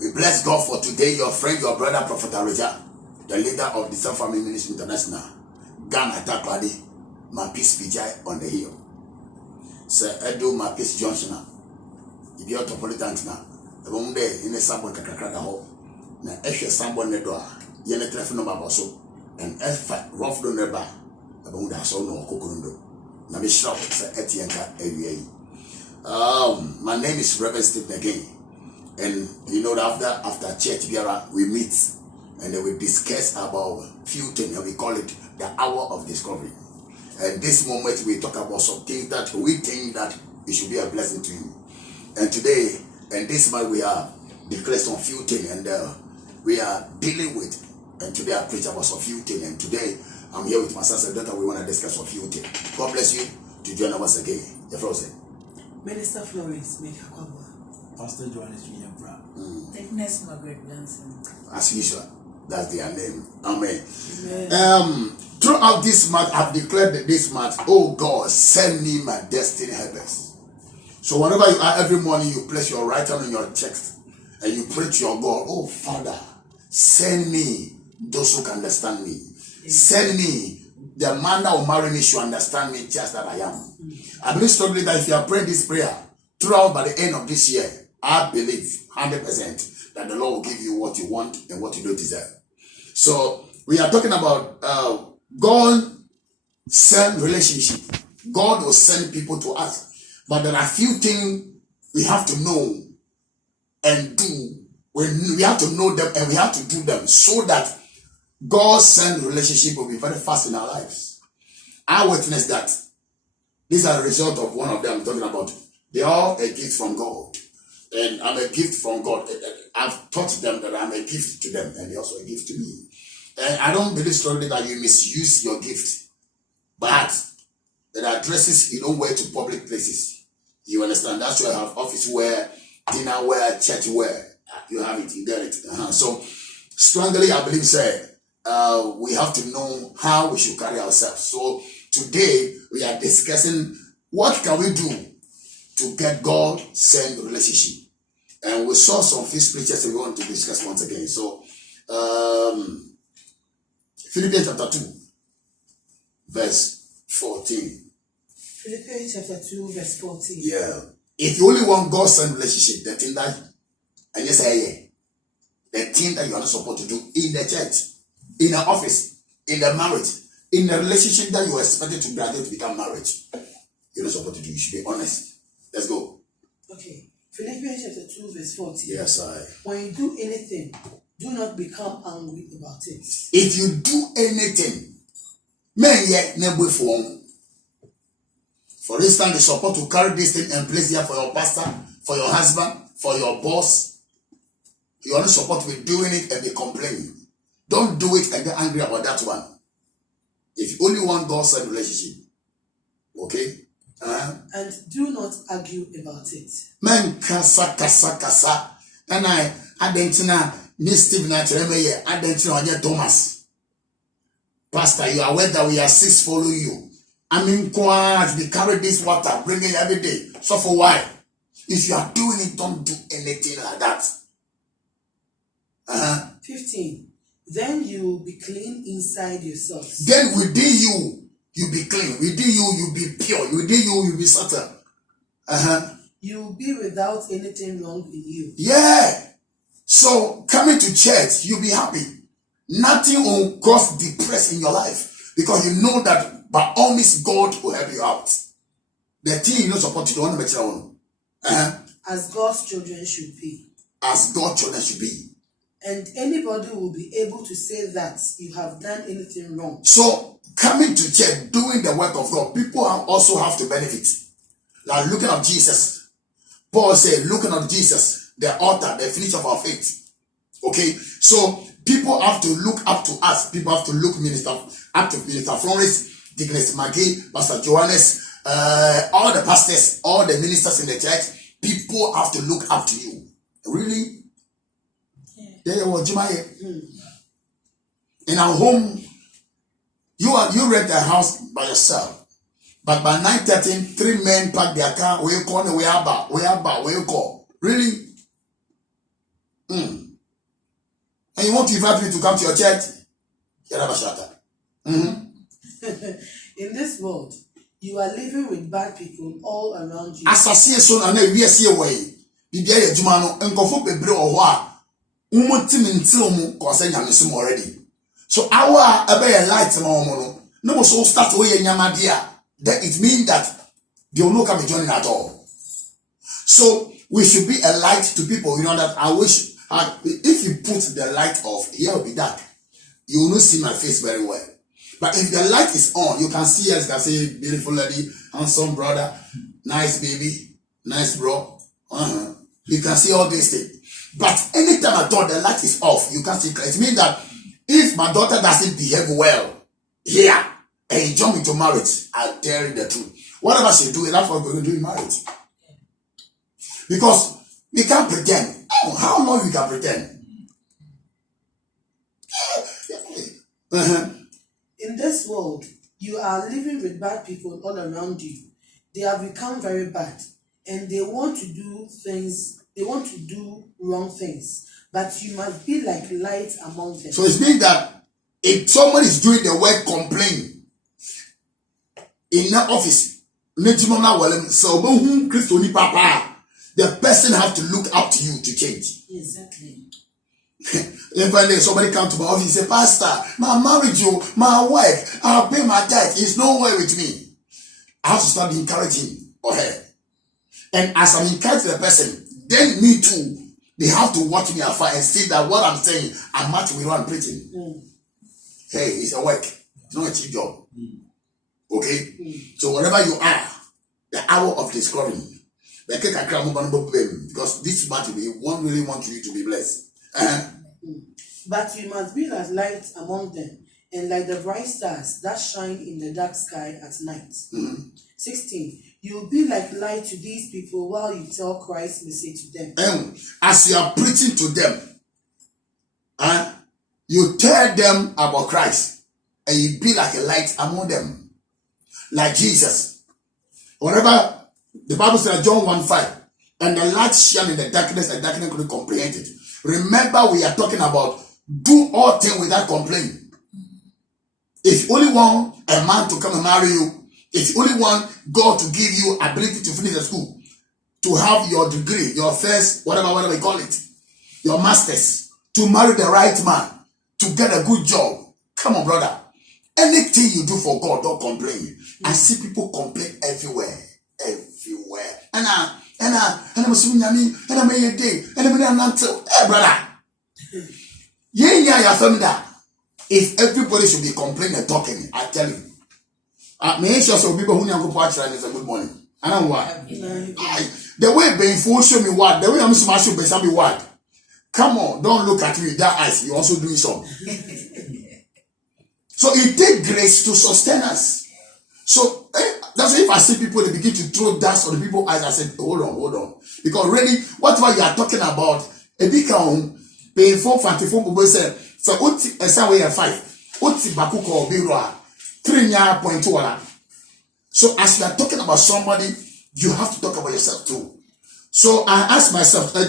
We bless God for today. Your friend, your brother, Prophet Arija, the leader of the Self Family Ministry International, Ghana Takwadi, Mapis Vijay on the hill. Sir Edo Mapis Junction, if you're Metropolitan now, the one day in the Sambon Kakaka Ho, na Esha Sambon Nedwa, Yene Trefino Babaso, and F Rough Doneba, about that so no Kokundo. Namishop, Sir Etienka, AVA. My name is Reverend Stephen again. And you know that after church we meet and then we discuss about few things, and we call it the hour of discovery. And this moment we talk about some things that we think that it should be a blessing to you. And today and this month we are declared some few things, and we are dealing with, and today I preach about some few things, and today I'm here with my sister daughter. We want to discuss some few things. God bless you to join us again. You're frozen. Minister Florence Mekakwa. Pastor Johannes William Brown. Agnes Margaret Johnson. As usual, that's their name. Amen. Throughout this month, I've declared that this month, oh God, send me my destiny helpers. So whenever you are, every morning you place your right hand on your chest and you pray to your God, oh Father, send me those who can understand me. Send me the man that will marry me should understand me just that I am. I believe strongly that if you are praying this prayer throughout by the end of this year, I believe 100% that the Lord will give you what you want and what you don't deserve. So we are talking about God send relationship. God will send people to us, but there are few things we have to know and do. We have to know them and we have to do them so that God send relationship will be very fast in our lives. I witnessed that. These are the result of one of them I'm talking about. They are a gift from God. And I'm a gift from God. I've taught them that I'm a gift to them, and they're also a gift to me. And I don't believe strongly that you misuse your gift. But there are dresses you don't wear to public places. You understand? That's why I have office wear, dinner wear, church wear. You have it, you get it. So strongly I believe, sir, we have to know how we should carry ourselves. So today we are discussing what can we do to get God send relationship. And we saw some few scriptures we want to discuss once again. So Philippians chapter 2 verse 14. Philippians chapter 2 verse 14. Yeah. If you only want God send relationship, the thing that and yes, the thing that you are not supposed to do in the church, in the office, in the marriage, in the relationship that you are expected to graduate to become marriage, you're not supposed to do. You should be honest. Let's go. Okay. Philippians chapter 2 verse 14. Yes, When you do anything, do not become angry about it. If you do anything, for instance, the support to carry this thing and place here for your pastor, for your husband, for your boss, you are not supposed to be doing it and be complaining. Don't do it and get angry about that one. If you only want God's relationship, okay? And do not argue about it. Man, kasa. And I didn't know Steve Natremeye, I didn't know Thomas. Pastor, you are aware that we are 6 following you. I mean, we carry this water, bring it every day. So for why? If you are doing it, don't do anything like that. 15. Then you will be clean inside yourselves. Then within you, you be clean. Within you, you be pure. Within you be certain. You will be without anything wrong in you. Yeah. So coming to church, you'll be happy. Nothing will cause depress in your life because you know that by all means God will help you out. The thing you're not supposed to do, as God's children should be. As God's children should be. And anybody will be able to say that you have done anything wrong. So coming to church, doing the work of God, people also have to benefit. Like looking at Jesus. Paul said, looking at Jesus, the author, the finisher of our faith. Okay, so people have to look up to us. People have to look up to Minister Florence, Dickness Maggie, Pastor Johannes, all the pastors, all the ministers in the church. People have to look up to you. Really? Yeah. In our home, you rent a house by yourself. But by 9:13, 3 men park their car. Where you call? Where you call? Really? And you want to invite me to come to your church? In this world, you are living with bad people all around you. Asase so na we see way. Bibia ye djuma no enkofo bebre o ho a umutim ntil mu ko se nyamesum already. So our ebe light ma omo no. No so start we nyamade a, then it means that they will not come joining at all. So we should be a light to people. You know that I wish if you put the light off, here will be dark. You will not see my face very well. But if the light is on, you can see us. You can say beautiful lady, handsome brother, nice baby, nice bro. You can see all these things. But anytime I thought the light is off, you can see clear. It means that if my daughter doesn't behave well here and jump into marriage, I tell you the truth. Whatever she do, that's what we're going to do in marriage. Because we can't pretend. How long we can pretend? In this world, you are living with bad people all around you. They have become very bad and they want to do wrong things. But you must be like light among them. So it means that if somebody is doing the work, complain in the office, the person have to look up to you to change. Exactly. If one day somebody come to my office and say, Pastor, my marriage, my work, I'll pay my tithe, it's nowhere with me. I have to start encouraging or her. And as I'm encouraging the person, then me too, they have to watch me afar and see that what I'm saying, I'm matching with what I'm preaching. Hey, it's a work. It's not a cheap job. Okay? So wherever you are, the hour of discovering, because this matter, we won't really want you to be blessed. But you must be like light among them, and like the bright stars that shine in the dark sky at night. 16. You will be like light to these people while you tell Christ's message to them. And as you are preaching to them, you tell them about Christ, and you be like a light among them, like Jesus. Whatever the Bible says, John 1:5, and the light shone in the darkness, and darkness couldn't comprehend it. Remember, we are talking about do all things without complaint. If you only want a man to come and marry you, if you only want God to give you ability to finish the school, to have your degree, your first, whatever you call it, your masters, to marry the right man, to get a good job. Come on, brother. Anything you do for God, don't complain. I see people complain everywhere. Everywhere. And I'm assuming hey, brother. If everybody should be complaining and talking, I tell you. May sure some people who know watch is a good morning. I don't know why. The way Benfo show me what, the way I'm supposed to be what. Come on, don't look at me with that eyes. You also doing some. So it takes grace to sustain us. So that's why if I see people, they begin to throw dust on the people's eyes. I said, hold on. Because really, whatever you are talking about, a big count, paying 454 people say, so uti way 5, uti bakuko biro 3.2. So as you are talking about somebody, you have to talk about yourself too. So I ask myself, am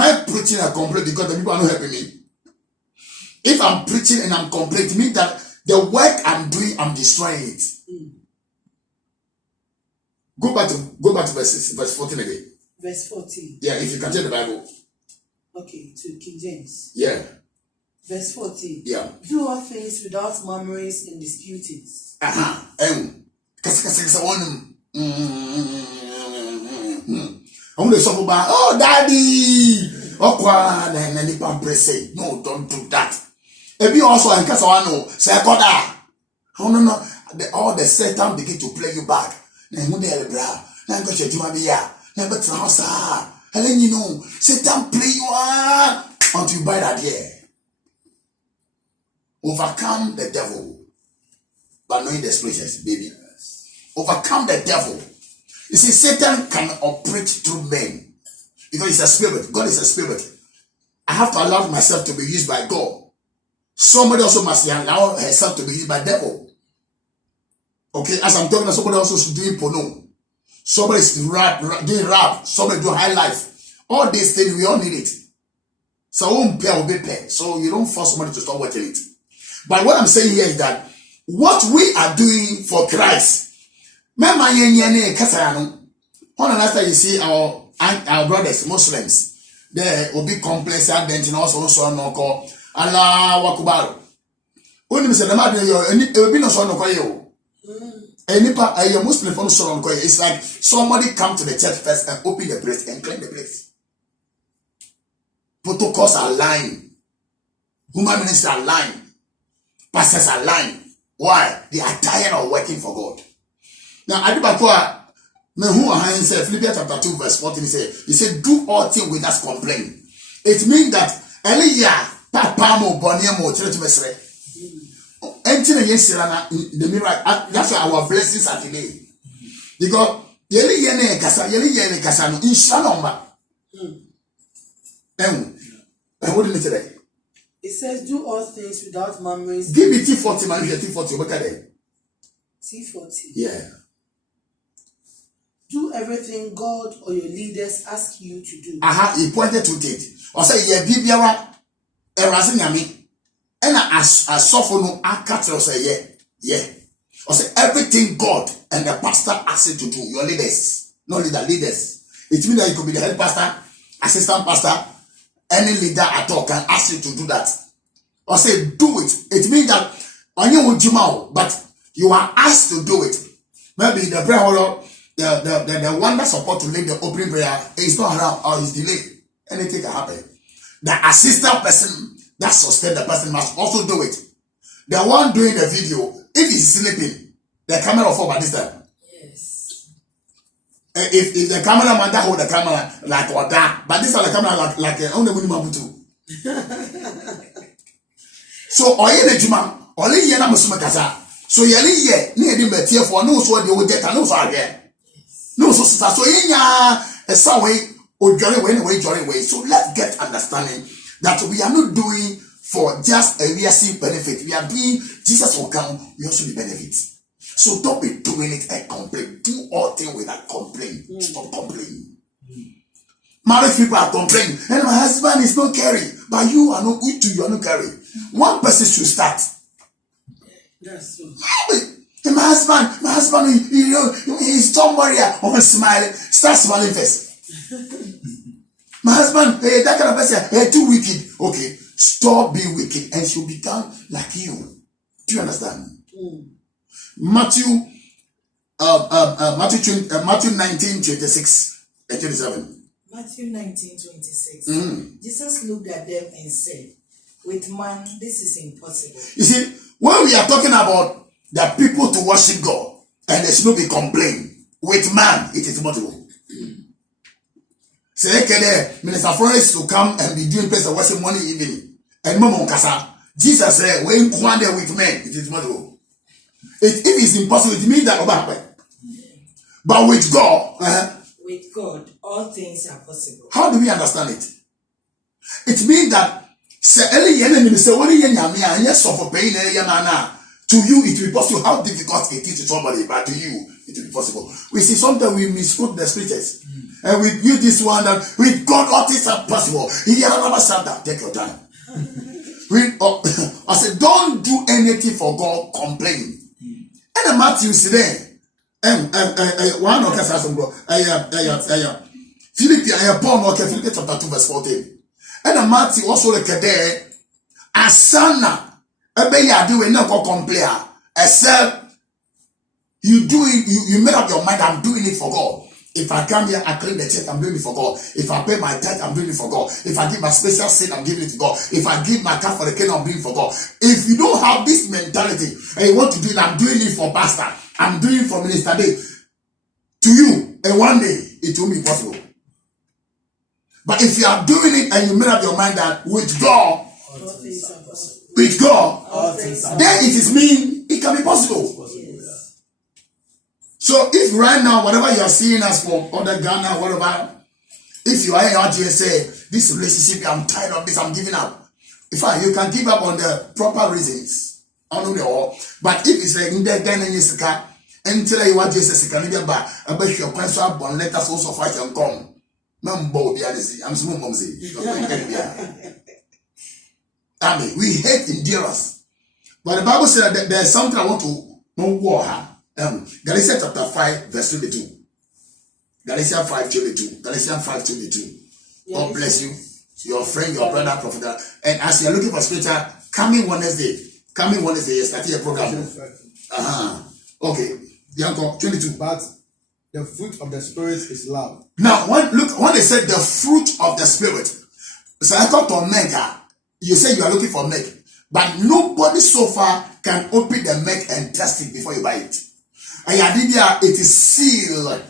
I preaching a complaint because the people are not helping me? If I'm preaching and I'm complaining, it means that the work I'm doing, I'm destroying it. Go back to verse 14 again. Verse 14. Yeah, if you can take the Bible. Okay, to King James. Yeah. Verse 14. Yeah. Do all things without murmurings and disputings. Oh, daddy. No, don't do that. If you also in case I know, say no. All the Satan begin to play you back. Satan play you until you buy that year. Overcome the devil by knowing the scriptures, baby. Overcome the devil. You see, Satan can operate through men because he's a spirit. God is a spirit. I have to allow myself to be used by God. Somebody also must allow herself to be used by the devil. Okay, as I'm talking, somebody also is doing porno. Somebody is doing rap. Somebody doing high life. All these things, we all need it. So won't pay or be pay. So you don't force somebody to stop watching it. But what I'm saying here is that what we are doing for Christ, remember one another you see our brothers, Muslims, they will be complex and also no call Allah Wakubaru. When you say the matter, it will be no son of you. A Muslim from Solon, it's like somebody come to the church first and open the place and clean the place. Protocols are lying. Human ministers are lying. Pastors are lying. Why? They are tired of working for God. Now, Adibakwa, Philippians chapter 2, verse 14, he said, do all things without complaint. It means that Elia, Papa mo Boniamo, Mesre. The miracle, that's why our blessings are delayed. Because Yeli Yene Kasano, in Shalomba. And what did it say? It says, do all things without murmurings. Give me T40, man. T40. Look at it. T40. Yeah. Do everything God or your leaders ask you to do. He pointed to it. Or say, yeah, Bibiawa, Erasiniami. And I saw for no, I cut or say, yeah. Or say, everything God and the pastor asks you to do, your leaders, not leaders. It means that you could be the head pastor, assistant pastor, any leader at all can ask you to do that. Or say, do it. It means that on you would out, but you are asked to do it. Maybe the prayer hall, the one that's supposed to lead the opening prayer is not around or is delayed. Anything can happen. The assistant person that sustains the person must also do it. The one doing the video, if he's sleeping, the camera will fall by this time. Yes. If the cameraman that hold the camera like or that, but this time the camera like only minimum too. So oye juma, only yena musumekasa. So yeli ye ni edi metie for no so de wo data no so ahwe. No so so yenya esa way o jore way. So let's get understanding that we are not doing for just a real benefit. We are doing Jesus will come, we also be benefits. So don't be doing it and complain. Do all things without complaint. Stop complaining. Married people are complaining, and my husband is not caring, but you are not you are not caring. One person should start. That's so. And my husband, he's somewhere on smiling. Start smiling first. My husband, that kind of person, too wicked. Okay, stop being wicked, and she'll become like you. Do you understand? Matthew 19:26 and 27. Matthew 19:26. Jesus looked at them and said, with man, this is impossible. You see, when we are talking about the people to worship God, and there should not be complaint, with man, it is impossible. Say, okay, Minister Florence to come and be doing praise and worship morning, evening. And Mama Kasa, Jesus said, when you there with men, it is impossible. If it is impossible, it means that over. But with God, with God, all things are possible. How do we understand it? It means that to you it will be possible. How difficult it is to somebody, but to you it will be possible. We see sometimes we misquote the scriptures. And we use this one that with God all things are possible. Take your time. I said, don't do anything for God, complain. And Matthew said, one of Philippians chapter 2 verse 14. And Matthew also like there, Asana, doing no complain, except you do it, you made up your mind, I'm doing it for God. If I come here, I clean the church, I'm doing it for God. If I pay my tithe, I'm doing it for God. If I give my special sin, I'm giving it to God. If I give my car for the kingdom, I'm doing it for God. If you don't have this mentality and you want to do it, I'm doing it for pastor, I'm doing it for Minister Dave. To you, and one day it will be possible. But if you are doing it and you made up your mind that with God, with God, then it is mean it can be possible. So if right now, whatever you are seeing as for other Ghana, whatever, if you are in RGSA, this relationship, I'm tired of this, I'm giving up. In fact, you can give up on the proper reasons. I don't know all. But if it's like in the Ghana, until you want Jesus, can be about your question, but let us also fight and come. I'm small momsy. I mean, we hate endurance. But the Bible said that there's something I want to know war. Galatians chapter 5, verse 22. Galatians 5:22. Galatians 5:22. God bless you. Your friend, your brother, prophet. And as you are looking for scripture, coming Wednesday, starting a program. Okay. Yanko, 22. But the fruit of the Spirit is love. Now, when they said the fruit of the Spirit, so I thought to Mega, you say you are looking for milk, but nobody so far can open the milk and test it before you buy it. It is sealed.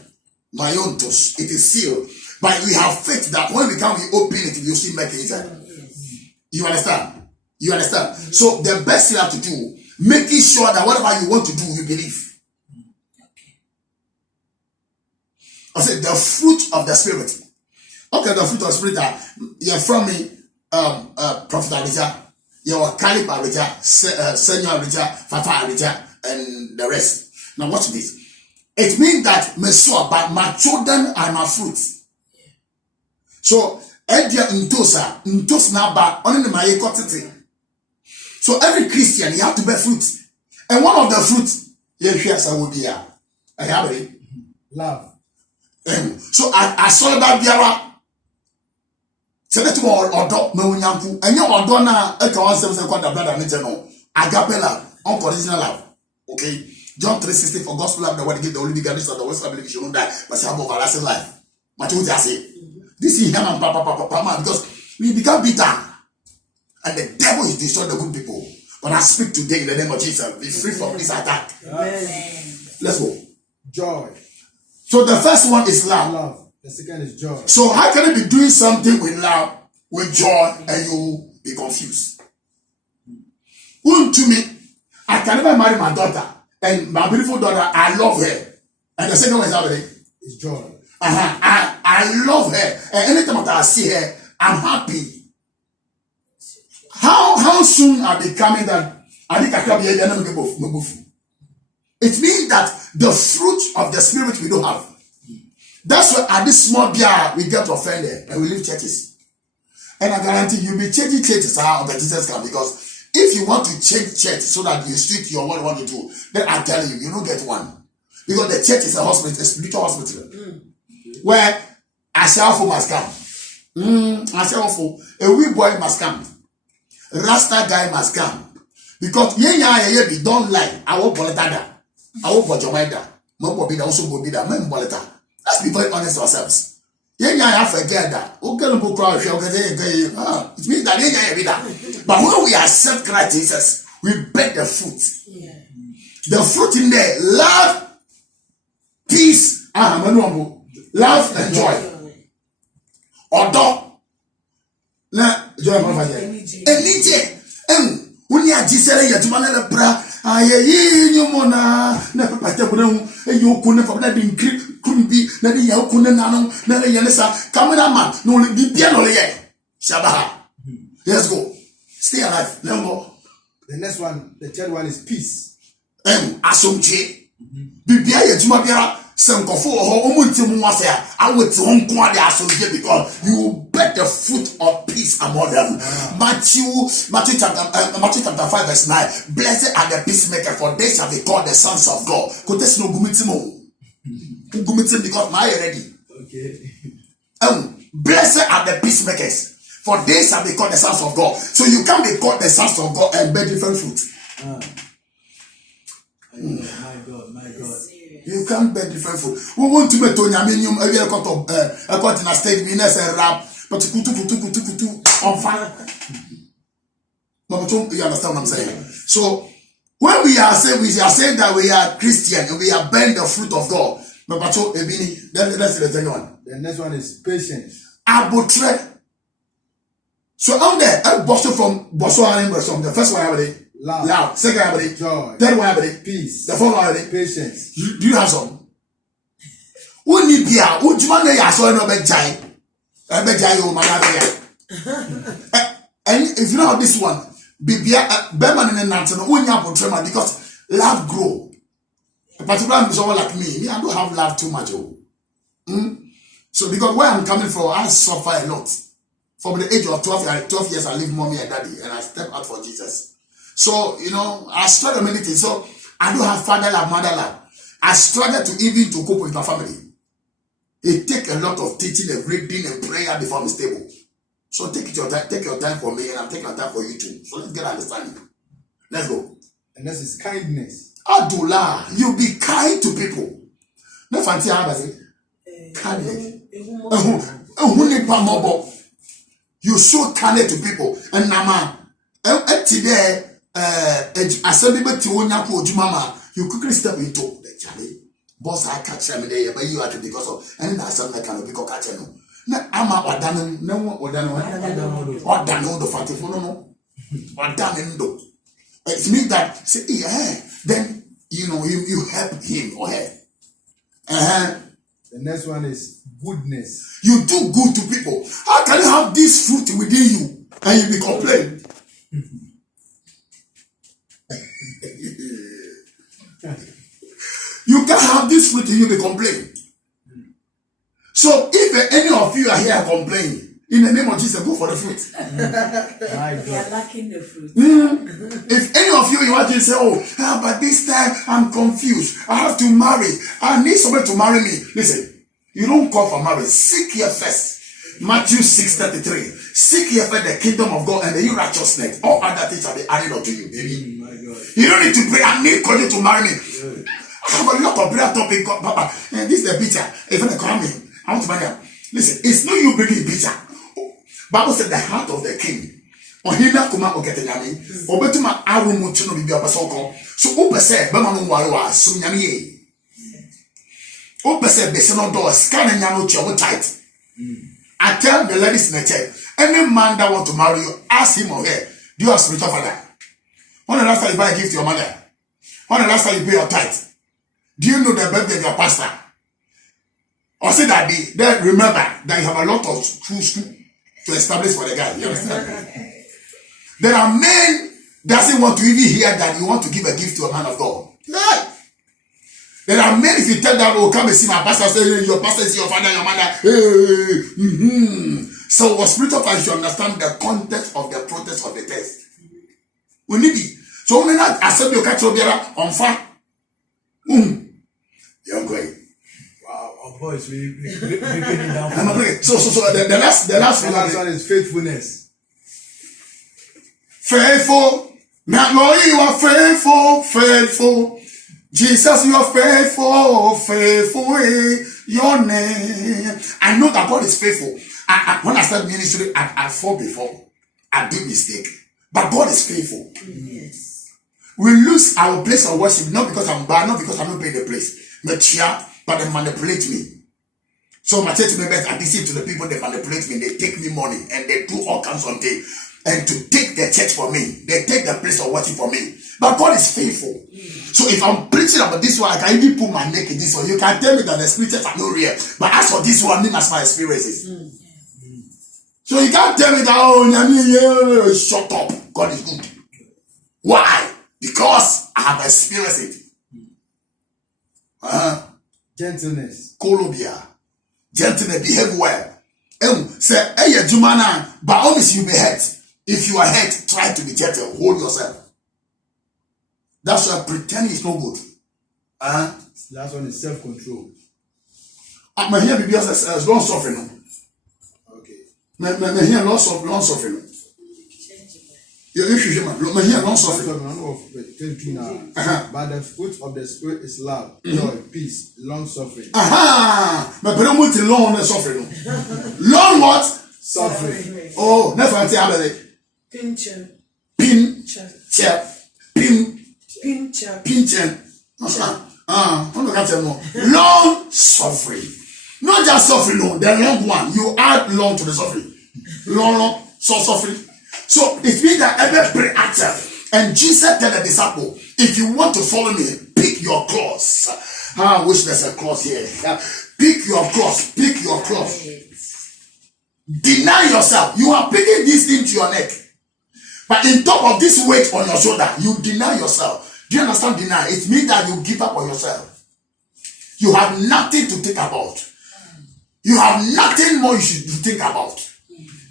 My own toast. It is sealed. But we have faith that when we open it, you see milk inside. You understand? You understand? So the best you have to do, making sure that whatever you want to do, you believe. I said the fruit of the Spirit. Okay, the fruit of the Spirit. You're from me, Prophet Arija, you're Calip Arija, Senior Arija, Fafa Arija, and the rest. Now watch this. It means that but my children are my fruits. So Edia Ntos Naba, only my quantity. So every Christian, you have to bear fruit. And one of the fruits, I have it. Love. So I saw that Biara. Say that tomorrow or no yanku. And you are donna a concept called the brother Nitano. Agape love, unconditional love. Okay. John 3:16 for gospel love, the word give the only begotten son, the West family should not die, but have everlasting life. But what I say? This is him and Papa, because we become bitter. And the devil is destroying the good people. But I speak today in the name of Jesus. Be free from this attack. Amen. Let's go. Joy. So the first one is love. Love. The second is joy. So how can you be doing something with love, with joy, and you be confused? To me, I can never marry my daughter, and my beautiful daughter, I love her. And the second one is happening. It's joy. I love her. And anytime I see her, I'm happy. How soon are they coming that it means that the fruit of the Spirit we don't have. That's why at this small beer we get offended and we leave churches. And I guarantee you'll be changing churches how the Jesus can, because if you want to change church so that you stick your what you want to do, then I tell you, you don't get one. Because the church is a hospital, a spiritual hospital. Where a shelf must come. A shelf, a wee boy must come. Rasta guy must come. Because ye don't like our politada. Our Bojomeda. Mobobida also bobida. Men boleta. Let's be very honest ourselves. Ye forget that. It means that ye but when we accept Christ Jesus, we bear the fruit. Yeah. The fruit in there, love, peace, love and joy. Odo. Na joy energy. When you are gisere yatumana na bra aye nyumona na papa hu eyokune for na bin krumbi na de yakune nanu na le yenesa cameraman no le bibia no le ye shabaha. Let's go. Stay alive. Let's go. The next one, the third one is peace. Asomche bibia yatuma biara senkofo ho omuntimu wase a aweti won ko ade asomche, because you bear the fruit of peace among them. Matthew chapter 5 verse 9. Blessed are the peacemakers, for they shall be called the sons of God. Kotes no gumitimo. Gumitim because my ready. Okay. Blessed are the peacemakers, for they shall be called the sons of God. So you can't be called the sons of God and bear different fruit. My God. You can't bear different fruit. We want to make Tonyaminium a cut in a state, we never rap, but kutu on fire. You understand what I'm saying? So when we are saying that we are Christian and we are bearing the fruit of God. That's the second one. The next one is patience. Abutre. So on there, I borrow from the first one I love. Second one joy. Third one peace. The fourth one patience. Do you have some? Who need beer? Who do you want to saw no bedtime? I bet you and if you know this one, Beman and Nanton, who you because love grow. Particularly someone like me, I don't have love too much. So because where I'm coming from, I suffer a lot. From the age of 12 years, I leave mommy and daddy, and I step out for Jesus. So, I struggle many things. So, I don't have father love, mother love. I struggle to even to cope with my family. It takes a lot of teaching and reading and prayer before I'm stable. So, take your time for me, and I'm taking my time for you too. So, let's get understanding. Let's go. And this is kindness. Adula, you be kind to people. No fancy how I say. Kindness. You show kindness to people. And Nama, today, you quickly step into the challenge. Boss, I catch them there, but you are because of, and that's something I can be catch them. Now, I'm a Odano, no, Odano, the Fatifono, Odano. It means that, say, yeah, then, you help him or her. The next one is goodness. You do good to people. How can you have this fruit within you and you be complaining? You can't have this fruit and you be complaining. So if any of you are here complaining, in the name of Jesus, go for the fruit. They are lacking the fruit. If any of you want to say, but this time I'm confused. I have to marry. I need somebody to marry me. Listen, you don't call for marriage. Seek ye first. Matthew 6:33. Seek ye first the kingdom of God and the righteousness. All other things shall be added unto you, baby. My God. You don't need to pray. I need God to marry me. I have a lot of prayer topic, Papa. And this is the picture. If I come in, I want to marry her. Listen, it's not you bringing picture. Bible said the heart of the king. On him kuma oketenyame. Obetuma arumu chino bibi opasoko. So opese be manu warewa sum nyame ye. Opese be se no door scan nyame cho tight. I tell the ladies in the church, any man that want to marry you, ask him or her, do you have spiritual father? When the last time you buy a gift to your mother? When the last time you pay your tithe? Do you know the birthday of your pastor? Or say that then remember that you have a lot of schools to establish for the guy. You understand? There are men doesn't want to even hear that you want to give a gift to a man of God. No. There are men, if you tell them, come and see my pastor, say your pastor is your father, your mother. So what spiritual father should understand the context of the protest of the text. We need it. So when I accept your catch on fire. You're great. Wow, our boys, we breaking it down. So the last one is faithfulness. Faithful. Now, Lord, you are faithful. Jesus, you are faithful. Your name. I know that God is faithful. When I start ministry, I fall before. I do mistake. But God is faithful. Yes. We lose our place of worship, not because I'm bad, not because I'm not paying the place. But they manipulate me. So my church members, I listen to the people, they manipulate me, they take me money, and they do all kinds of things. And to take the church for me, they take the place of worship for me. But God is faithful. So if I'm preaching about this one, I can even put my neck in this one. You can tell me that the scriptures are not real. But as for this one, that's my experiences. So you can't tell me that, shut up. God is good. Why? Because I have experienced it. Gentleness. Colobia. Gentleness, behave well. Say, hey, Jumana, by all means you be hurt. If you are hurt, try to be gentle. Hold yourself. That's why pretending is no good. Last one is self-control. I'm here because long suffering. Okay. I'm here long suffering. But the fruit of the Spirit is love, joy, peace, long suffering. Long suffering. Long what? Suffering. Oh, never say Pincher. Long suffering. Not just suffering, no, the long one. You add long to the suffering. Long, suffering. So it means that every pray active. And Jesus told the disciple, if you want to follow me, pick your cross. I wish there's a cross here. Pick your cross. Pick your cross. Deny yourself. You are picking this thing to your neck. But in top of this weight on your shoulder, you deny yourself. Do you understand deny? It means that you give up on yourself. You have nothing to think about. You have nothing more you should think about.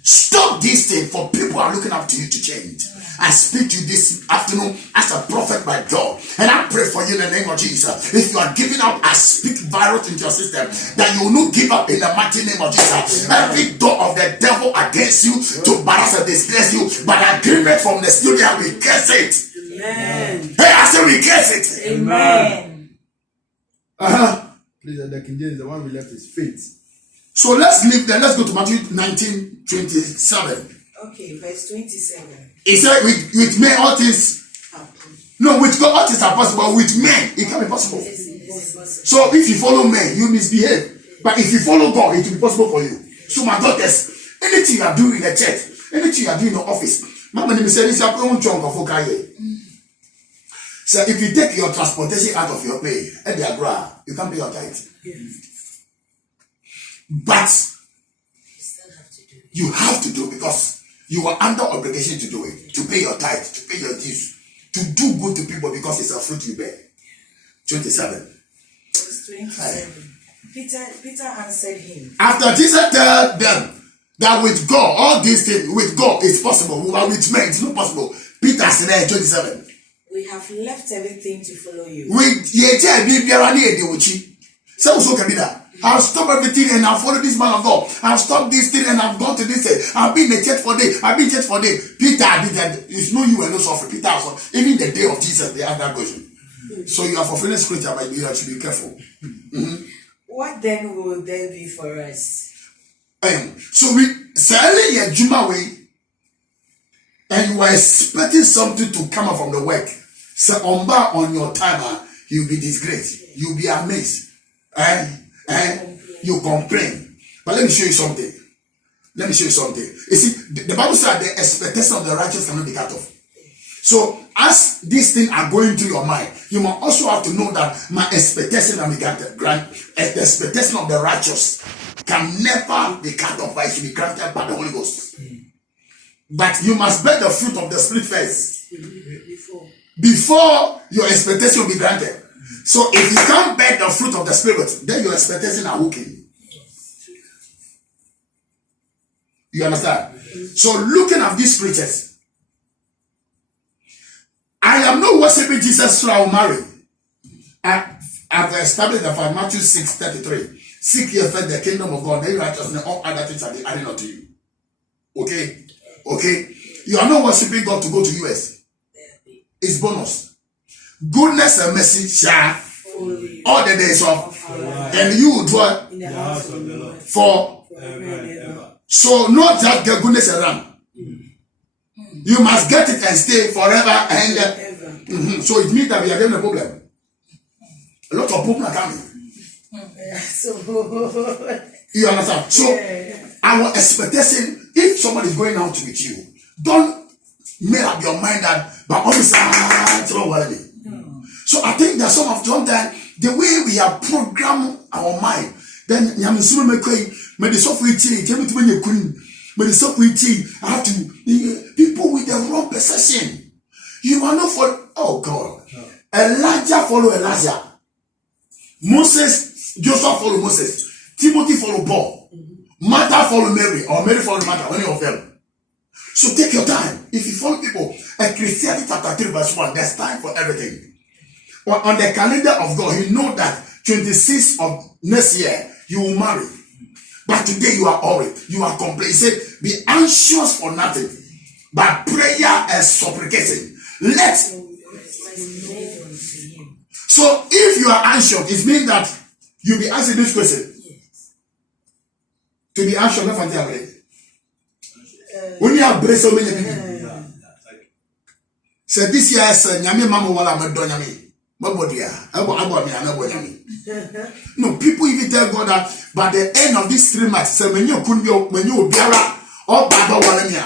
Stop this thing, for people are looking up to you to change. I speak to you this afternoon as a prophet by God, and I pray for you in the name of Jesus. If you are giving up, I speak virus into your system, that you will not give up in the mighty name of Jesus. Every door of the devil against you to embarrass and disgrace you, by agreement from the studio, we curse it. Amen. Hey, I say we curse it. Amen. Please, the King James, the one we left is faith. So let's leave there. Let's go to Matthew 19:27. Okay, verse 27. He said, with men all things, no, with God all things are possible. With men, it can be possible. So if you follow men, you misbehave. But if you follow God, it will be possible for you. So my daughters, anything you are doing in the church, anything you are doing in the office, Mama name said, "This is your own chunk of okay." So if you take your transportation out of your pay, at the agra, you can't pay your tithe. But you have to do it, because you are under obligation to do it, to pay your tithe, to pay your dues, to do good to people, because it's a fruit you bear. 27. Verse 27. Peter answered him. After Jesus told them that with God, all these things, with God is possible, but with men it's not possible. Peter said, 27. We have left everything to follow you. I've stopped everything and I've followed this man of God. I've stopped this thing and I've gone to this thing. I've been in the church for days. I've been in church for days. Peter did that. It's no you and no suffering. Peter also, even the day of Jesus, they have that question. So you are fulfilling scripture, but you have to be careful. What then will there be for us? So we selling your Juma way, and you are expecting something to come up from the work. So on your timer, you'll be disgraced. You'll be amazed. You complain. But let me show you something. You see, the Bible said the expectation of the righteous cannot be cut off. So as these things are going through your mind, you must also have to know that my expectation can be granted. The expectation of the righteous can never be cut off, but it should be granted by the Holy Ghost. But you must bear the fruit of the Spirit first before your expectation will be granted. So if you can't bear the fruit of the Spirit, then your expectations are hooking. You understand? So looking at these scriptures, I am not worshiping Jesus so I will marry. I've established that from Matthew 6:33. Seek ye first the kingdom of God, then righteousness, all other things are added unto you. Okay? You are not worshiping God to go to US. It's bonus. Goodness and mercy shall all the days of, and you will dwell in the house of the Lord for forever and ever. So not just get goodness around. You must get it and stay forever and ever. So it means that we are having a problem. A lot of people are coming. You understand? So our expectation, if somebody is going out with you, don't make up your mind that but always so I think that sometimes the way we have programmed our mind, then I have to people with the wrong perception. You are not for God. Elijah follow Elijah. Joseph follow Moses. Timothy follow Paul. Martha follow Mary, or Mary follow Martha, any of them. So take your time. If you follow people, Christianity chapter 3 verse 1, there's time for everything. On the calendar of God, you know that 26th of next year, you will marry. But today you are worried. You are complaining. He said, be anxious for nothing, but prayer and supplication. So if you are anxious, it means that you'll be answering this question. To be anxious, not fancy. When you have so many people. So this year, Nyame Mama Wala Madonyami. No, people even tell God that by the end of this 3 months, say when you couldn't be when you biara or baba walemia,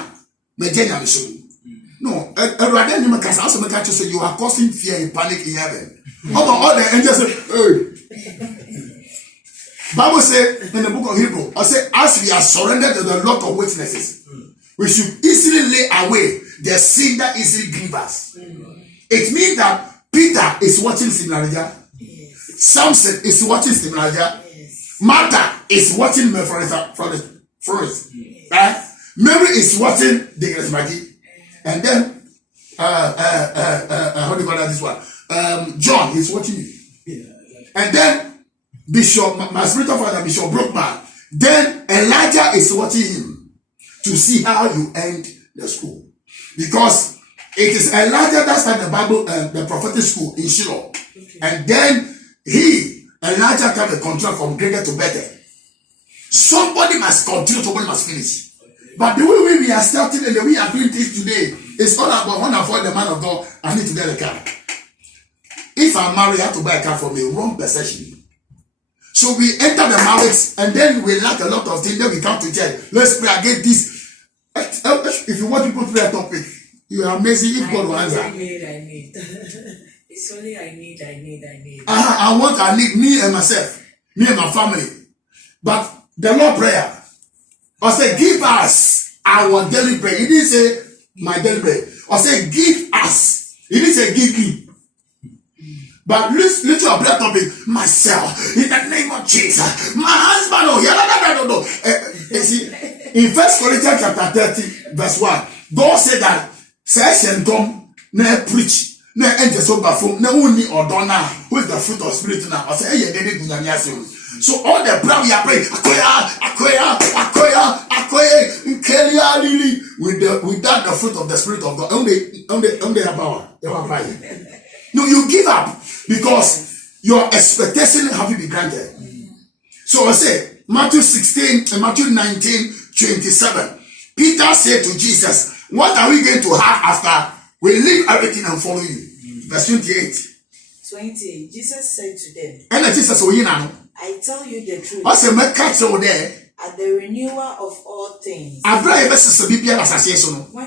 no, rather than you say you are causing fear and panic in heaven. All the angels say, hey. Bible say in the book of Hebrew, I say, as we are surrendered to the Lord of witnesses, we should easily lay away the sin that easily grieves us. It means that Peter is watching Simulaja. Yes. Samson is watching Simulaja. Yes. Martha is watching me from the forest. Mary is watching the Grace Maggie. And then, how do you call that this one? John is watching you. And then, Bishop, my spiritual father, Bishop Brookman, then Elijah is watching him to see how you end the school. Because it is Elijah that started the Bible, the prophetic school in Shiloh. Okay. And then Elijah got the contract from Gregor to Bethel. Somebody must continue, somebody must finish. Okay. But the way we are starting and the way we are doing things today, it's all about when I avoid the man of God, I need to get a car. If I'm married, I have to buy a car from a wrong perception. So we enter the marriage and then we lack a lot of things. Then we come to church. Let's pray against this. If you want to go through that topic, you are amazing if God will answer. I need. It's only I need. I need me and myself, me and my family. But the Lord prayer, I say, give us our daily bread. He didn't say my daily bread. I say, give us. He didn't say, give me. But listen to our prayer topic, myself, in the name of Jesus. My husband, you see, in 1 Corinthians chapter 30, verse 1, God said that session come, ne preach, ne angels over from, ne only or donna, with the fruit of spirit now. I say, hey, they didn't do. So all the prayer we are praying, without the fruit of the spirit of God, only have power. No, you give up because your expectation have to be granted. So I say, Matthew 16 and Matthew 19:27. Peter said to Jesus, what are we going to have after we leave everything and follow you? Verse 28. 28. Jesus said to them, And Jesus, I tell you the truth. I say, make catch over there. At the renewal of all things, when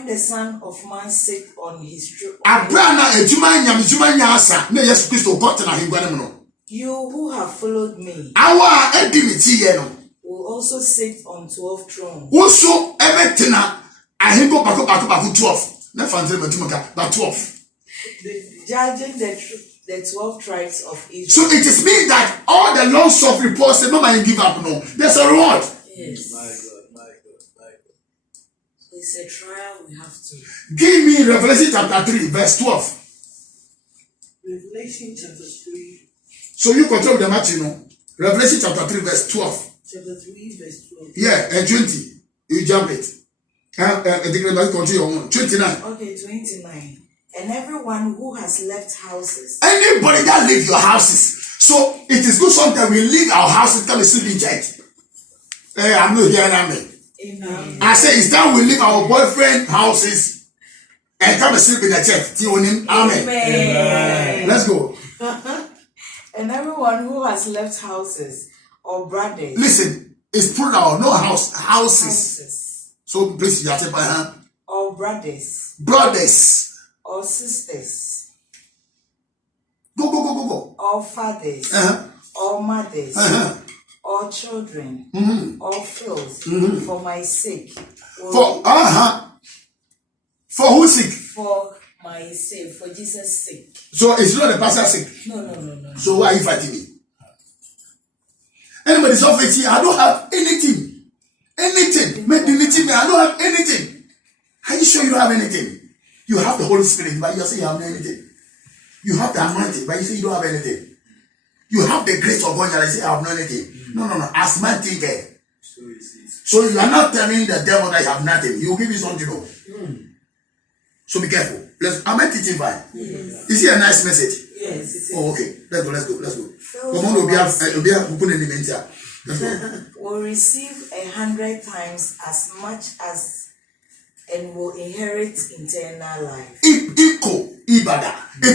the Son of Man sits on his throne, you who have followed me will also sit on 12 thrones. Judging the 12 tribes of Israel. So it is mean that all the long suffering reports say no man give up. No, there's a reward. Yes. My God. It's a trial we have to. Give me Revelation chapter 3, verse 12. Revelation chapter 3. So you control the match, Revelation chapter 3, verse 12. Chapter 3, verse 12. Yeah, and 20. You jump it. Continue. 29. Okay, 29. And everyone who has left houses. Anybody that leave your houses. So it is good sometimes we leave our houses, come and sleep in church. I'm not hearing amen. Amen. I say it's time we leave our boyfriend houses and come and sleep in the church. Amen. Amen. Let's go. And everyone who has left houses or brothers. Listen, it's plural, no house, houses. So please, you have to buy hand. Or brothers. Brothers. Or sisters. Go. Or fathers. Or mothers. Or children. Or fields. For my sake. For whose sake? For my sake. For Jesus' sake. So it's not the pastor's sake? No. So why are you fighting me? Anybody's office here, I don't have anything. I don't have anything. Are you sure you don't have anything? You have the Holy Spirit, but you say you have anything. You have the anointing, but you say you don't have anything. You have the grace of God, and I say I have no anything. No. As man thinker. So you are not telling the devil that you have nothing. He will give you something to know. So be careful. Am I teaching fine? Yes. Is it a nice message? Yes. Oh, okay. Let's go. Let's go. Will receive 100 times as much as and will inherit eternal life. It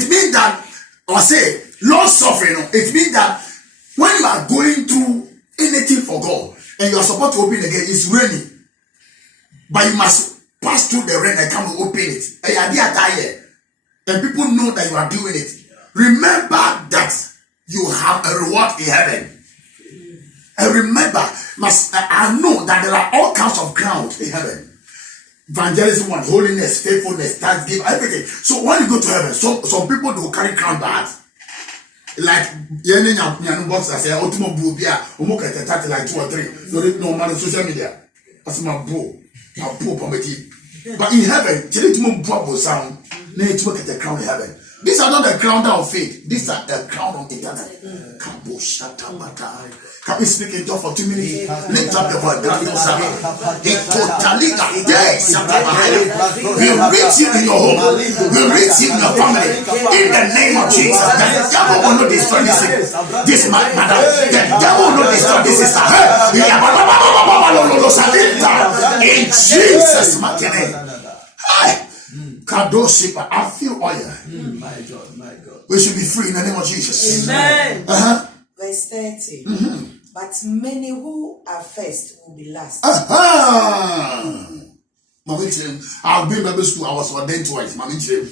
means that, or say, long suffering. It means that when you are going through anything for God and you are supposed to open again, it's raining, but you must pass through the rain and come and open it. And people know that you are doing it. Remember that you have a reward in heaven. And remember, I know that there are all kinds of ground in heaven. Evangelism, holiness, faithfulness, thanksgiving, everything. So when you go to heaven, some people will carry crown bags. Like any young box, I say, Otimo Bubia, Umuka, like 2 or 3. No man on social media. That's my boo. My poor poverty. But in heaven, Jelitmo Bubble sound, need to look at the crown in heaven. These are not the crown of faith. These are the crown of eternity. Can we speak in talk for 2 minutes? Lift up your voice. We'll reach you in your home. We'll reach you in your family. In the name of Jesus. The devil will not destroy this madam. The devil will not destroy this sister. In Jesus' mighty name. Kadosh, I feel oil. My God. We should be free in the name of Jesus. Amen. Verse 30. But many who are first will be last. Mama Chim, I've been Bible school. I was ordained twice. Mama Chim.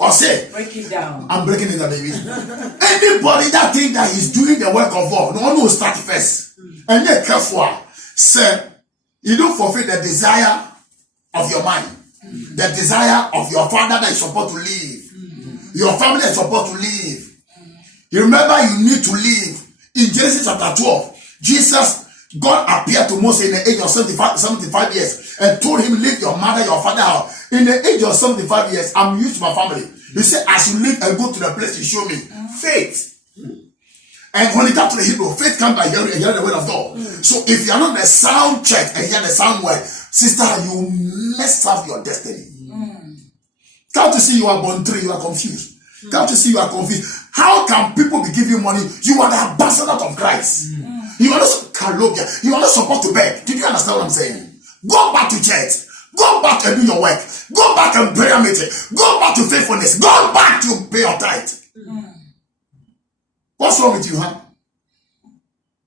Or say, Break it down. I'm breaking it down, baby. Anybody that think that he's doing the work of God, no one will start first. And then careful. Say, you don't fulfill the desire of your mind. The desire of your father that is supposed to live. Your family is supposed to live. You remember you need to live. In Genesis chapter 12, God appeared to Moses in the age of 75 years and told him, leave your mother, your father out. In the age of 75 years, I'm used to my family. He said, I should leave and go to the place you show me. Faith. And when it comes to the Hebrew, faith comes by hearing the word of God. So if you are not the sound church and hear the sound word, sister, you mess up your destiny. Come to see you are born 3, you are confused. Come to see you are confused. How can people be giving money? You are the ambassador of Christ. You are not You are not supposed to beg. Did you understand what I'm saying? Go back to church. Go back and do your work. Go back and prayer meeting. Go back to faithfulness. Go back to pay your tithe. What's wrong with you, huh?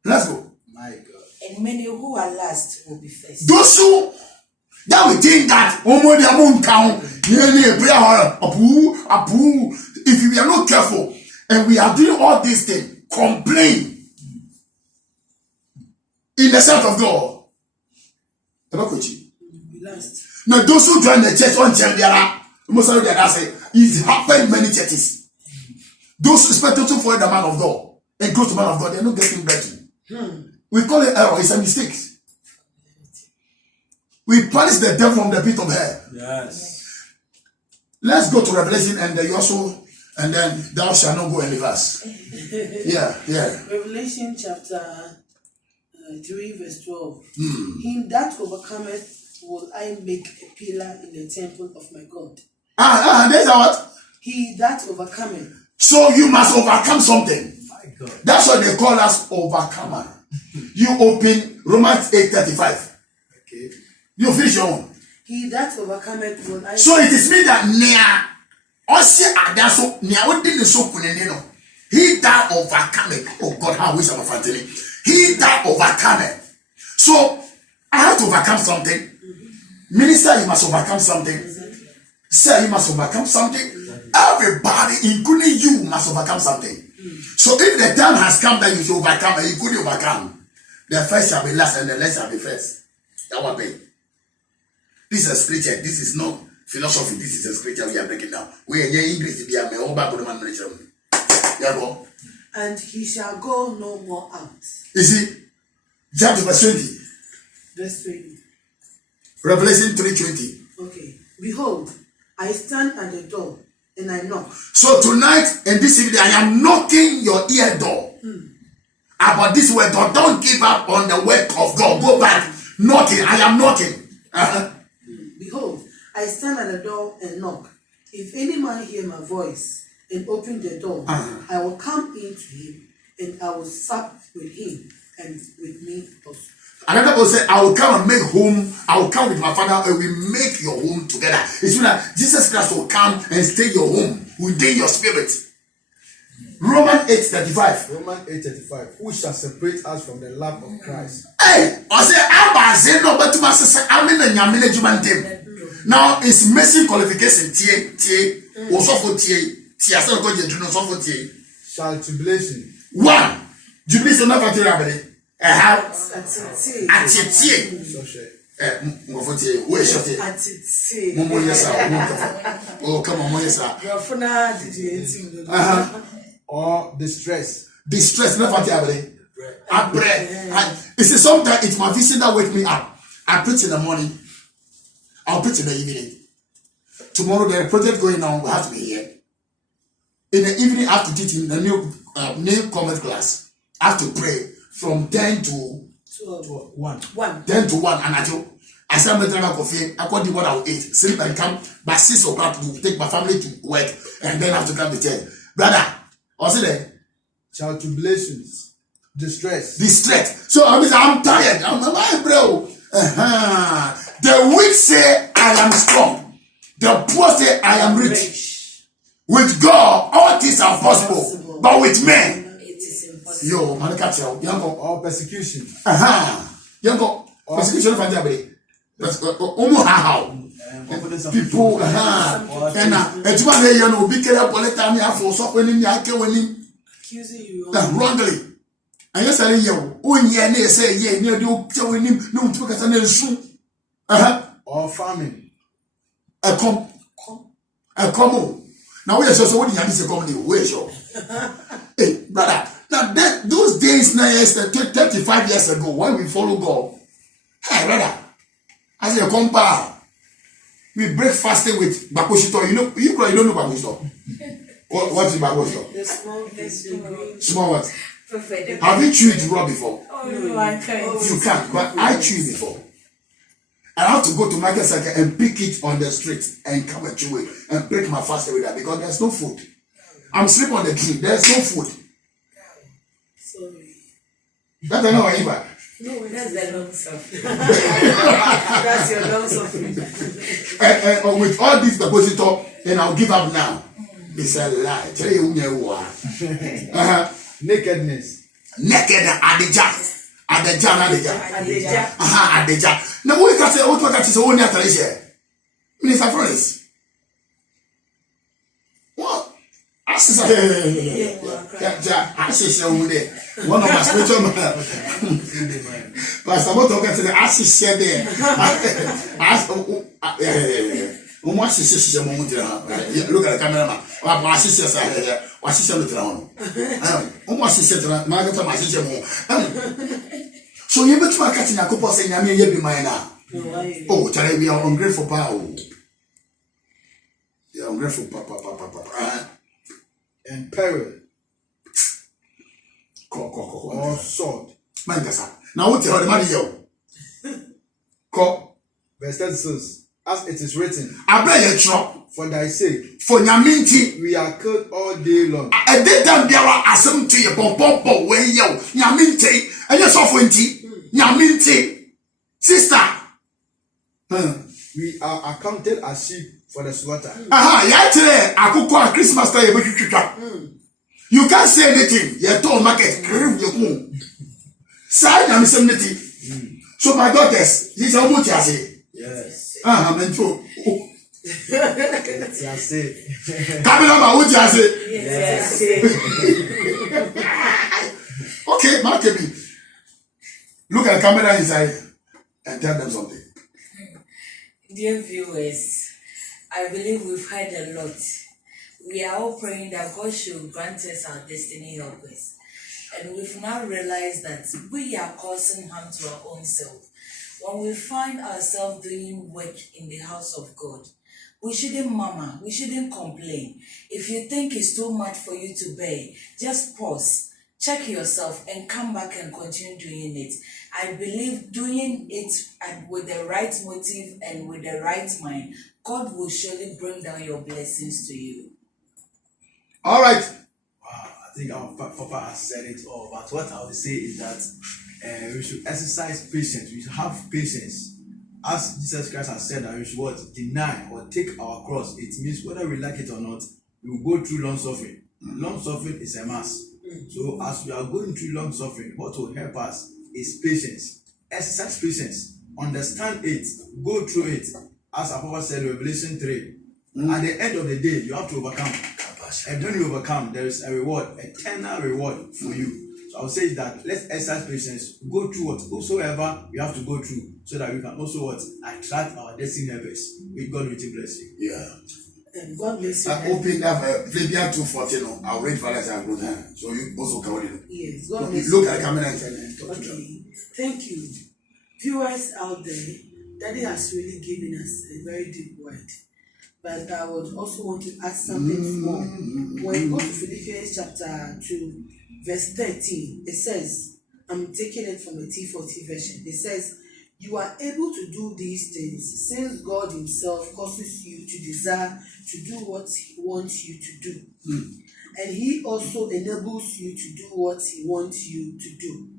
Let's go. My God. And many who are last will be first. Those who that we think that if we are not careful and we are doing all these things, complain in the sight of God. Now those who join the church on church, there are most of them say it happened in many churches. Those expected to follow the man of God and go to the man of God, they are not getting better. We call it error, it's a mistake. We punish the devil from the pit of hell. Yes. Let's go to Revelation and you also, and then thou shalt not go any verse. Yeah. Revelation chapter 3 verse 12. Him that overcometh will I make a pillar in the temple of my God. There's what? He that overcometh. So you must overcome something. My God. That's what they call us overcomer. You open Romans 8:35. Okay. You finish your own. He that overcometh will I. So it is me that near Osi Adaso near what did the so kunenino. He that overcometh. Oh God, how wish I'm a fantasy. He that overcometh. So I have to overcome something. Minister, you must overcome something. Sir, you must overcome something. Everybody, including you, must overcome something. So if the time has come that you should overcome and you couldn't overcome, the first shall be last and the last shall be first. That will be. This is a scripture. This is not philosophy. This is a scripture we are breaking down. We are here English to be a man. And he shall go no more out. You see, jump to verse 20. Verse 20. Revelation 3:20. Okay. Behold, I stand at the door and I knock. So tonight and this evening, I am knocking your ear door. About this word, don't give up on the work of God. Go back. Knocking. I am knocking. Behold, I stand at the door and knock. If any man hear my voice and open the door, I will come into him and I will sup with him and with me also. Another person said, I will come and make home. I will come with my father and we make your home together. It's like Jesus Christ will come and stay your home within your spirit. Romans 8:35. Romans 8:35. Who shall separate us from the love of Christ? Hey, I say, no, but to my sister, I'm in the management team. Now it's missing qualification. Shall tribulation. One, jubilation not for you. How? Oh, come on, or distress. Distress, never abre. You see, sometimes it's my vision that wake me up. I preach in the morning. I'll preach in the evening. Tomorrow there's a project going on. We have to be here. In the evening, I have to teach in the new comment class. I have to pray from 10 to 1. 10 to 1. And I say I'm going to have coffee. I call the what I will eat. Sleep and come. By 6 o'clock to take my family to work. And then I have to come to 10. Brother, what's it there? Child tribulations, distress. So I'm tired. I'm bro. The weak say I am strong. The poor say I am rich. With God, all things are possible. But with men, It is impossible. yo, man, catch you. Yango. Or persecution. Yango. Persecution from Jabari. How? People, and you want to know, be careful, let me have for suffering. I can win. Accusing you. Wrongly. And yes, I know. Oh, yeah, they say, yeah, near you, telling him, no, to get an soon. Or famine. A come. Now, we are so what you have to come where so. Hey, brother. Now, those days, 35 years ago, when we follow God, hey, brother, as a compa, we break fasting with Bakoshito. You don't know Bakoshito. What's Bakoshito? The small things you bring. Small what? Perfect. Have you chewed raw before? Oh, no, I can't. You can't, but I chew before. I have to go to market circle and pick it on the street and come and chew it and break my fast with that because there's no food. I'm sleeping on the tree. There's no food. Sorry. That's not what either. No, That's the long suffering. That's your long suffering. And with all this depositor, then I'll give up now. It's a lie. Tell you who Nakedness. naked Adija. Adija. Adeja. Adija. Now we can say, what can say, only after this year. Minister Florence. What? I say, one of my spiritual man. Pastor, what talking to the ashes share there? Look at the camera. My sister's here. My sister look around. Almost sister, Margaret, my sister. So you bet my catching a couple saying, I mean, you be mine now. Oh, Charlie, we are ungrateful, power. You are ungrateful, papa. And peril. Or Or sword. now what the money yo? Verse 36. As it is written, I bet you trump for thy sake, for Yaminti. we are killed all day long. I did them there are assumed to your pomp when yo Yaminti and your sovereignty Yaminti sister. We are accounted as sheep for the slaughter. Today I could call Christmas time. You can't say anything. You're told market. Sign I'm something. So my daughters, this is how much I say. Yes. I'm in trouble. That's it. Coming on, what I say. Yes. Okay, Markebi. Look at the camera inside and tell them something. Dear viewers, I believe we've heard a lot. We are all praying that God should grant us our destiny helpers. And we've now realized that we are causing harm to our own self. When we find ourselves doing work in the house of God, we shouldn't murmur, we shouldn't complain. If you think it's too much for you to bear, just pause, check yourself and come back and continue doing it. I believe doing it with the right motive and with the right mind, God will surely bring down your blessings to you. All right. Wow, I think our Papa has said it all. But what I would say is that we should exercise patience. We should have patience. As Jesus Christ has said that we should what? Deny or take our cross. It means whether we like it or not, we will go through long suffering. Long suffering is a must. So as we are going through long suffering, what will help us is patience. Exercise patience. Understand it. Go through it. As our Papa said in Revelation 3. At the end of the day, you have to overcome. And when you overcome, there is a reward, eternal reward for you. So I would say that let's exercise patience, go through whatsoever we have to go through, so that we can also attract our destiny helpers. May God richly bless you. Yeah. God bless you. I opened up Philippians 2:14. I'll read for us and go there. So you also cover it. Yes, God bless Look you. at the camera and talk to them. Okay, thank you. Viewers out there, Daddy has really given us a very deep word. But I would also want to add something more. When you go to Philippians chapter 2, verse 13, it says, I'm taking it from the T40 version. It says, you are able to do these things since God Himself causes you to desire to do what He wants you to do. And He also enables you to do what He wants you to do.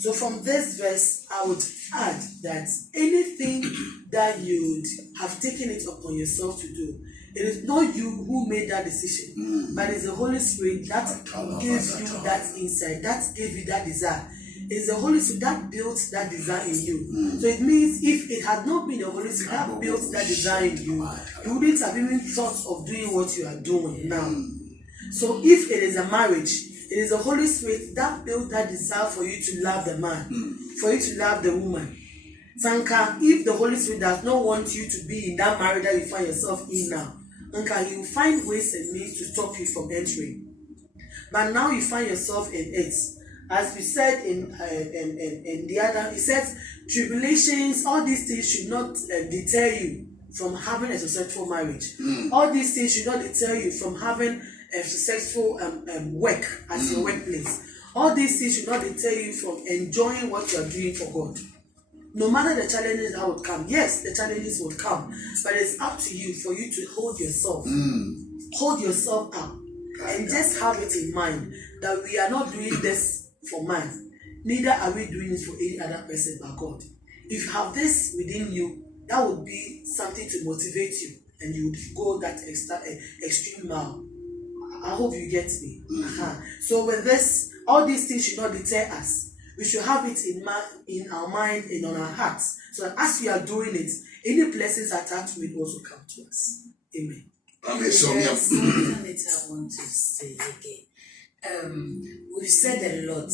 So from this verse, I would add that anything that you would have taken it upon yourself to do, it is not you who made that decision, but it's the Holy Spirit that gave you that insight, that gave you that desire. It's the Holy Spirit that built that desire in you. So it means if it had not been the Holy Spirit that built that desire in you, you wouldn't have even thought of doing what you are doing now. So if it is a marriage, it is the Holy Spirit that built that desire for you to love the man, for you to love the woman. Sanka, if the Holy Spirit does not want you to be in that marriage that you find yourself in now, Anka, He will find ways and means to stop you from entering. But now you find yourself in it. As we said in the other, it says tribulations, all these things should not deter you from having a successful marriage. All these things should not deter you from having a successful work at your workplace. All these things should not deter you from enjoying what you are doing for God. No matter the challenges that would come, yes, the challenges will come, but it's up to you for you to hold yourself up, and just have it in mind that we are not doing this for man, neither are we doing it for any other person but God. If you have this within you, that would be something to motivate you, and you would go that extreme mile. I hope you get me. So with this, all these things should not deter us. We should have it in our mind and on our hearts, so that as we are doing it, any blessings attached will also come to us. Amen. Okay, so There's something that I want to say again. We've said a lot,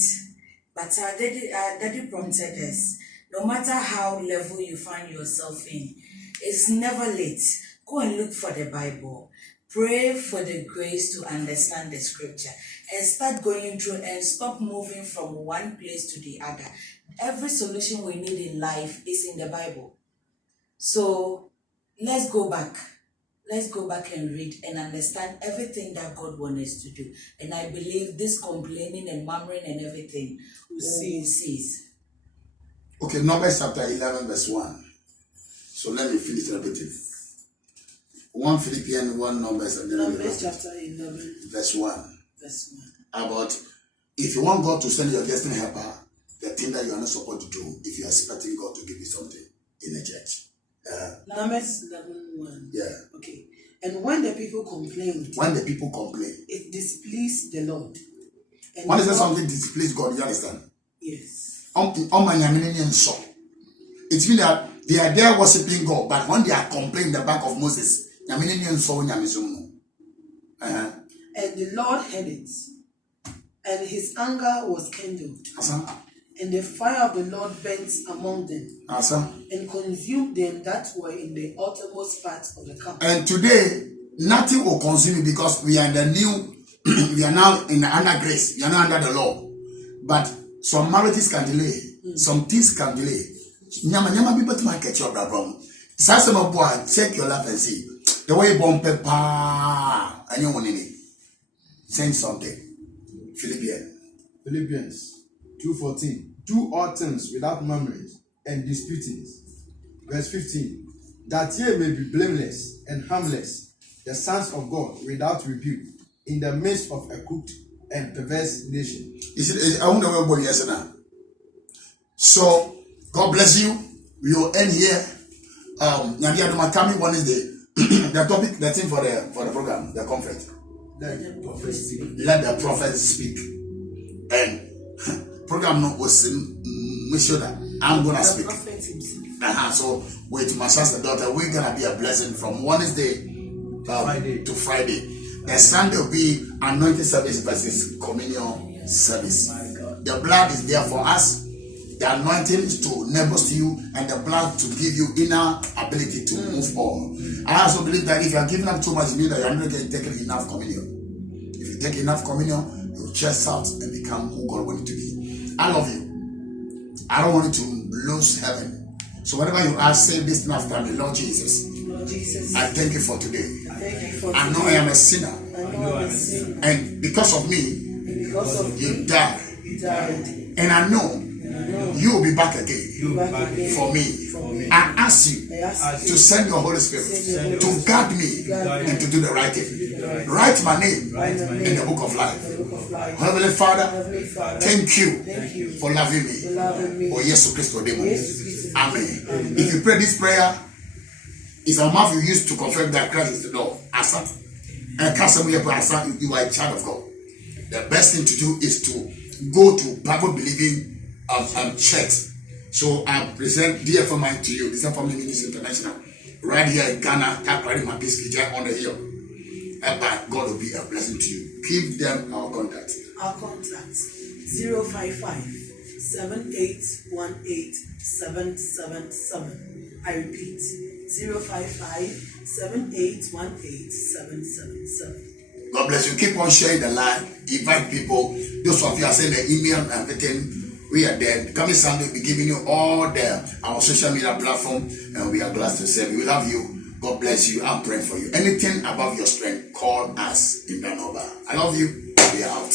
but our daddy prompted us. No matter how level you find yourself in, it's never late. Go and look for the Bible. Pray for the grace to understand the scripture and start going through and stop moving from one place to the other. Every solution we need in life is in the Bible. So let's go back. Let's go back and read and understand everything that God wants us to do. And I believe this complaining and murmuring and everything will cease. Okay, Numbers chapter 11, verse 1. So let me finish repeating. 1 Philippians, 1 Numbers, and then Numbers chapter 11, verse 1. verse 1. About if you want God to send your destiny helper, the thing that you are not supposed to do, if you are expecting God to give you something in the church. Numbers 11:1. Yeah. Okay. And when the people complained, it displeased the Lord. And when the is there Lord- something displeased God, you understand? Yes. It means that they are there worshiping God, but when they are complaining in the back of Moses, And the Lord heard it, and His anger was kindled, and the fire of the Lord burnt among them, and consumed them that were in the uttermost part of the camp. And today, nothing will consume you because we are in the new, we are now under grace, we are now under the law. But some marriages can delay, some things can delay. Nyama people to catch your problem. Check your life and see the way bomb pepper and you want it. Send something. Philippians 2:14. Do all things without murmurings and disputings. Verse 15. That ye may be blameless and harmless, the sons of God without rebuke, in the midst of a crooked and perverse nation. You see, I wonder where body is now. So God bless you. We will end here. One is the topic, the thing for the program, the conference. Let the prophet speak. Let the prophet speak. And program was make sure that I'm gonna speak. So with my sister daughter, we're gonna be a blessing from Wednesday to Friday. The Sunday will be anointing service versus communion service. The blood is there for us. The anointing is to enable you, and the blood to give you inner ability to move on. I also believe that if you are giving up too much, it means that you are not going to take enough communion. If you take enough communion, you will chest out and become who God wanted to be. I love you. I don't want you to lose heaven. So whenever you are, say this thing after me, Lord Jesus. Lord Jesus, I thank you for today. thank you for I know today. I am a sinner, I know I'm a sinner. and because of me, And because of you you, died. you died. And I know you will be back again You Back back again. for me. For me. I ask you I ask to you send your Holy Spirit Send your to Holy guide me guide and to do the right thing. the right Write my name Write my in the book of life. the book of life. Heavenly Father, Heavenly Father, thank you thank you for loving me. for loving me. Oh, yes, Christ, Yes, Jesus. Amen. If you pray this prayer, it's a mouth you use to confirm that Christ is the Lord. Asa. And you are a child of God. The best thing to do is to go to Bible believing church. So I present DFMI to you, this is Family Ministry International, right here in Ghana, Takwari Mabiski, on the hill. But God will be a blessing to you. Give them our contact. Our contact 055 7818 777. I repeat 055 7818 777. God bless you. Keep on sharing the live. Invite people. Those of you are sending the email and everything. We are there. Coming Sunday, we'll be giving you all our social media platform, and we are glad to serve you. We love you. God bless you. I'm praying for you. Anything above your strength, call us in the number. I love you. We are out.